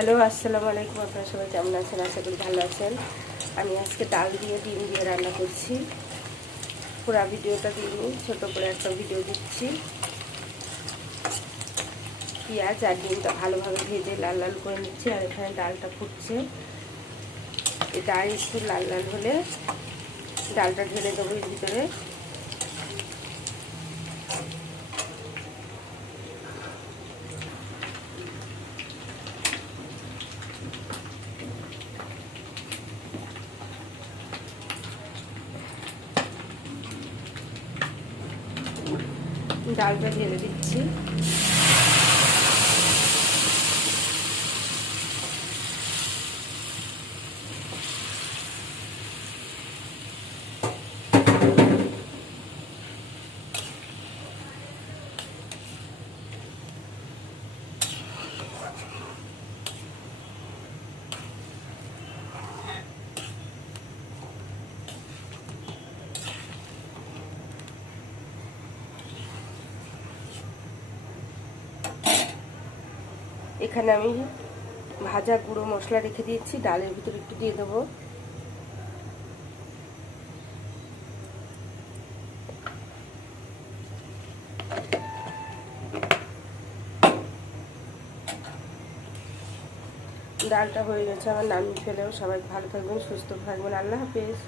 Hello, আসসালামু আলাইকুম। আপনারা সবাই কেমন আছেন? আশা করি ভালো আছেন। আমি আজকে ডাল দিয়ে ডিম দিয়ে রান্না করছি। পুরো ভিডিওটা দিইনি, ছোট করে একটা ভিডিও দিচ্ছি। পেঁয়াজ আর ডিমটা ভালোভাবে ভেজে লাল লাল করে নিচ্ছি। আর এখানে ডালটা ফুটছে। এই ডাল একটু লাল লাল হলে ডালটা ঢেলে দেবো এর ভিতরে। ডালটা ঢেলে দিচ্ছি। এখানে আমি ভাজা গুঁড়ো মশলা রেখে দিয়েছি, ডালের ভিতরে একটু দিয়ে দেবো। ডালটা হয়ে গেছে, আমার নামিয়ে ফেলেও। সবাই ভালো থাকবেন, সুস্থ থাকবেন। আল্লাহ হাফেজ।